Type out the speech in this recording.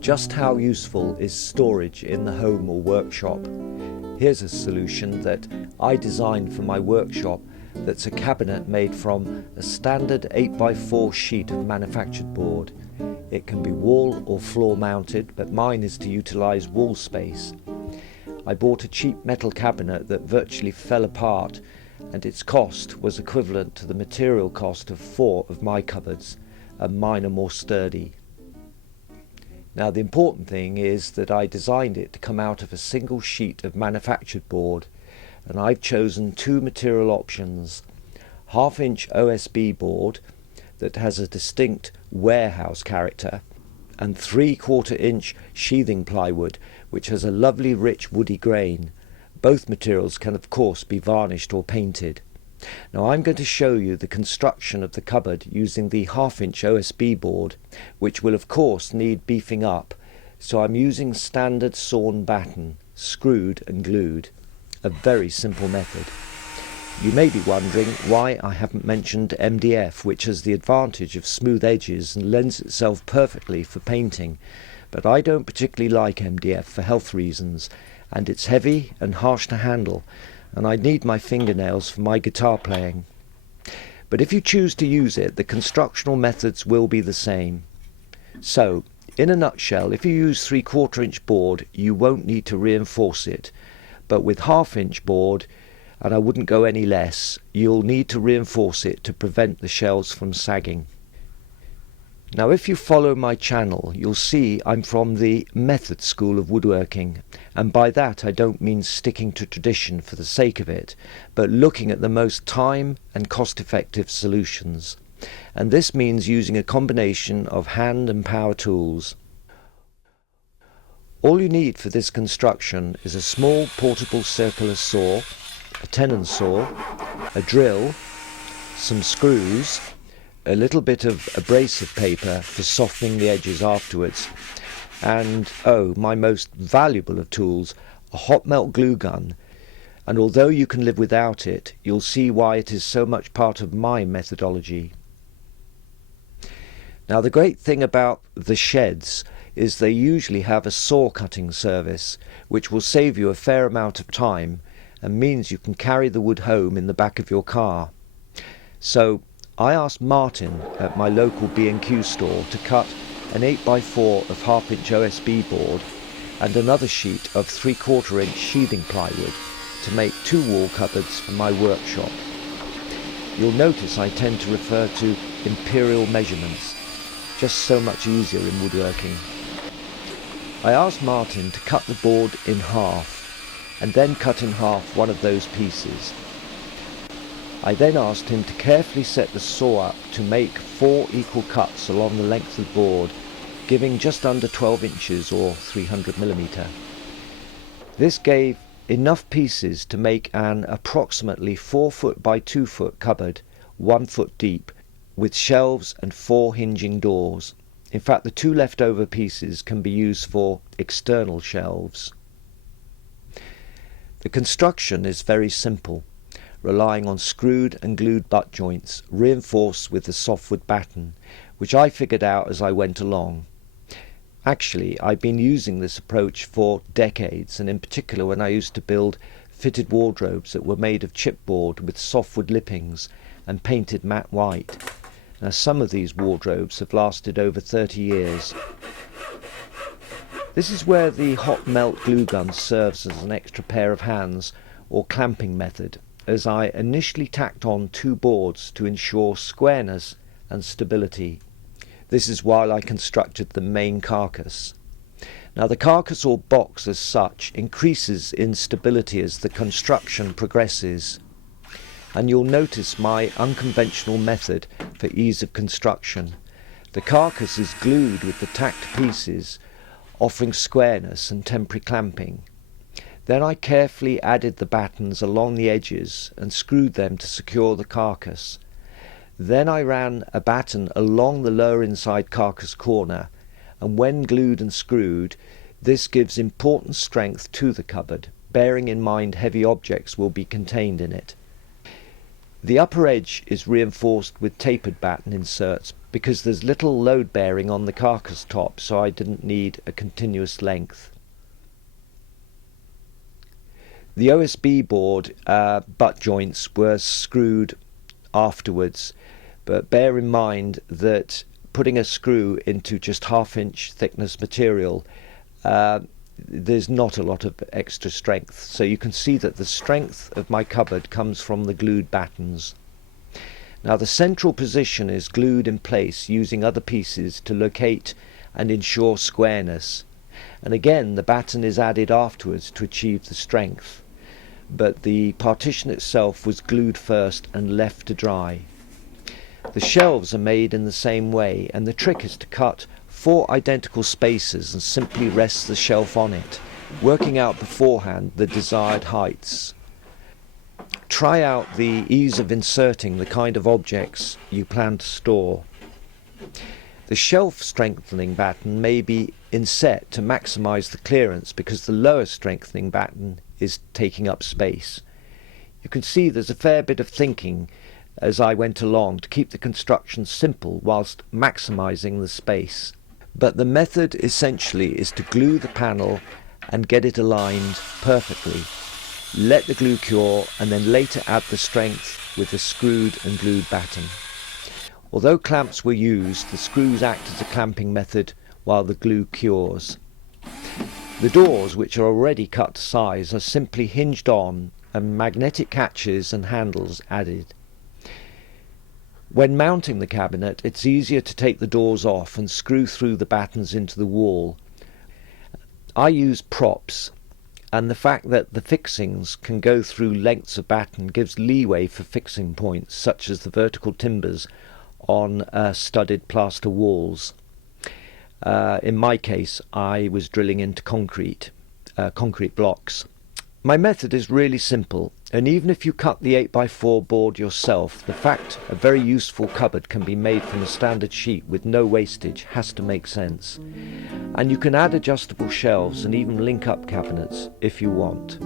Just how useful is storage in the home or workshop? Here's a solution that I designed for my workshop that's a cabinet made from a standard 8x4 sheet of manufactured board. It can be wall or floor mounted, but mine is to utilise wall space. I bought a cheap metal cabinet that virtually fell apart, and its cost was equivalent to the material cost of 4 of my cupboards, and mine are more sturdy. Now the important thing is that I designed it to come out of a single sheet of manufactured board, and I've chosen 2 material options: 1/2-inch OSB board that has a distinct warehouse character, and 3/4-inch sheathing plywood which has a lovely rich woody grain. Both materials can of course be varnished or painted. Now I'm going to show you the construction of the cupboard using the 1/2-inch OSB board, which will of course need beefing up, so I'm using standard sawn batten, screwed and glued. A very simple method. You may be wondering why I haven't mentioned MDF, which has the advantage of smooth edges and lends itself perfectly for painting, but I don't particularly like MDF for health reasons, and it's heavy and harsh to handle, and I need my fingernails for my guitar playing. But if you choose to use it, the constructional methods will be the same. So, in a nutshell, if you use 3/4-inch board, you won't need to reinforce it, but with 1/2-inch board, and I wouldn't go any less, you'll need to reinforce it to prevent the shelves from sagging. Now if you follow my channel, you'll see I'm from the method school of woodworking, and by that I don't mean sticking to tradition for the sake of it, but looking at the most time and cost-effective solutions. And this means using a combination of hand and power tools. All you need for this construction is a small portable circular saw, a tenon saw, a drill, some screws, a little bit of abrasive paper for softening the edges afterwards, and, oh, my most valuable of tools, a hotmelt glue gun. And although you can live without it, you'll see why it is so much part of my methodology. Now the great thing about the sheds is they usually have a saw cutting service, which will save you a fair amount of time and means you can carry the wood home in the back of your car. So I asked Martin at my local B&Q store to cut an 8x4 of 1/2-inch OSB board and another sheet of 3/4-inch sheathing plywood to make 2 wall cupboards for my workshop. You'll notice I tend to refer to imperial measurements, just so much easier in woodworking. I asked Martin to cut the board in half and then cut in half one of those pieces. I then asked him to carefully set the saw up to make 4 equal cuts along the length of the board, giving just under 12 inches or 300mm. This gave enough pieces to make an approximately 4 foot by 2 foot cupboard, 1 foot deep, with shelves and 4 hinging doors. In fact, the 2 leftover pieces can be used for external shelves. The construction is very simple, relying on screwed and glued butt joints reinforced with the softwood batten, which I figured out as I went along. Actually, I've been using this approach for decades, and in particular when I used to build fitted wardrobes that were made of chipboard with softwood lippings and painted matte white. Now some of these wardrobes have lasted over 30 years. This is where the hot melt glue gun serves as an extra pair of hands or clamping method, as I initially tacked on 2 boards to ensure squareness and stability. This is while I constructed the main carcass. Now the carcass or box as such increases in stability as the construction progresses, and you'll notice my unconventional method for ease of construction. The carcass is glued with the tacked pieces, offering squareness and temporary clamping. Then I carefully added the battens along the edges and screwed them to secure the carcass. Then I ran a batten along the lower inside carcass corner, and when glued and screwed, this gives important strength to the cupboard, bearing in mind heavy objects will be contained in it. The upper edge is reinforced with tapered batten inserts because there's little load bearing on the carcass top, so I didn't need a continuous length. The OSB board butt joints were screwed afterwards, but bear in mind that putting a screw into just 1/2 inch thickness material, there's not a lot of extra strength, so you can see that the strength of my cupboard comes from the glued battens. Now the central position is glued in place using other pieces to locate and ensure squareness, and again the batten is added afterwards to achieve the strength, but the partition itself was glued first and left to dry. The shelves are made in the same way, and the trick is to cut 4 identical spaces and simply rest the shelf on it, working out beforehand the desired heights. Try out the ease of inserting the kind of objects you plan to store. The shelf strengthening batten may be inset to maximise the clearance because the lower strengthening batten is taking up space. You can see there's a fair bit of thinking as I went along to keep the construction simple whilst maximising the space. But the method essentially is to glue the panel and get it aligned perfectly. Let the glue cure and then later add the strength with the screwed and glued batten. Although clamps were used, the screws act as a clamping method while the glue cures. The doors, which are already cut to size, are simply hinged on and magnetic catches and handles added. When mounting the cabinet, it's easier to take the doors off and screw through the battens into the wall. I use props, and the fact that the fixings can go through lengths of batten gives leeway for fixing points, such as the vertical timbers on studded plaster walls. In my case, I was drilling into concrete blocks. My method is really simple, and even if you cut the 8x4 board yourself, the fact a very useful cupboard can be made from a standard sheet with no wastage has to make sense. And you can add adjustable shelves and even link up cabinets if you want.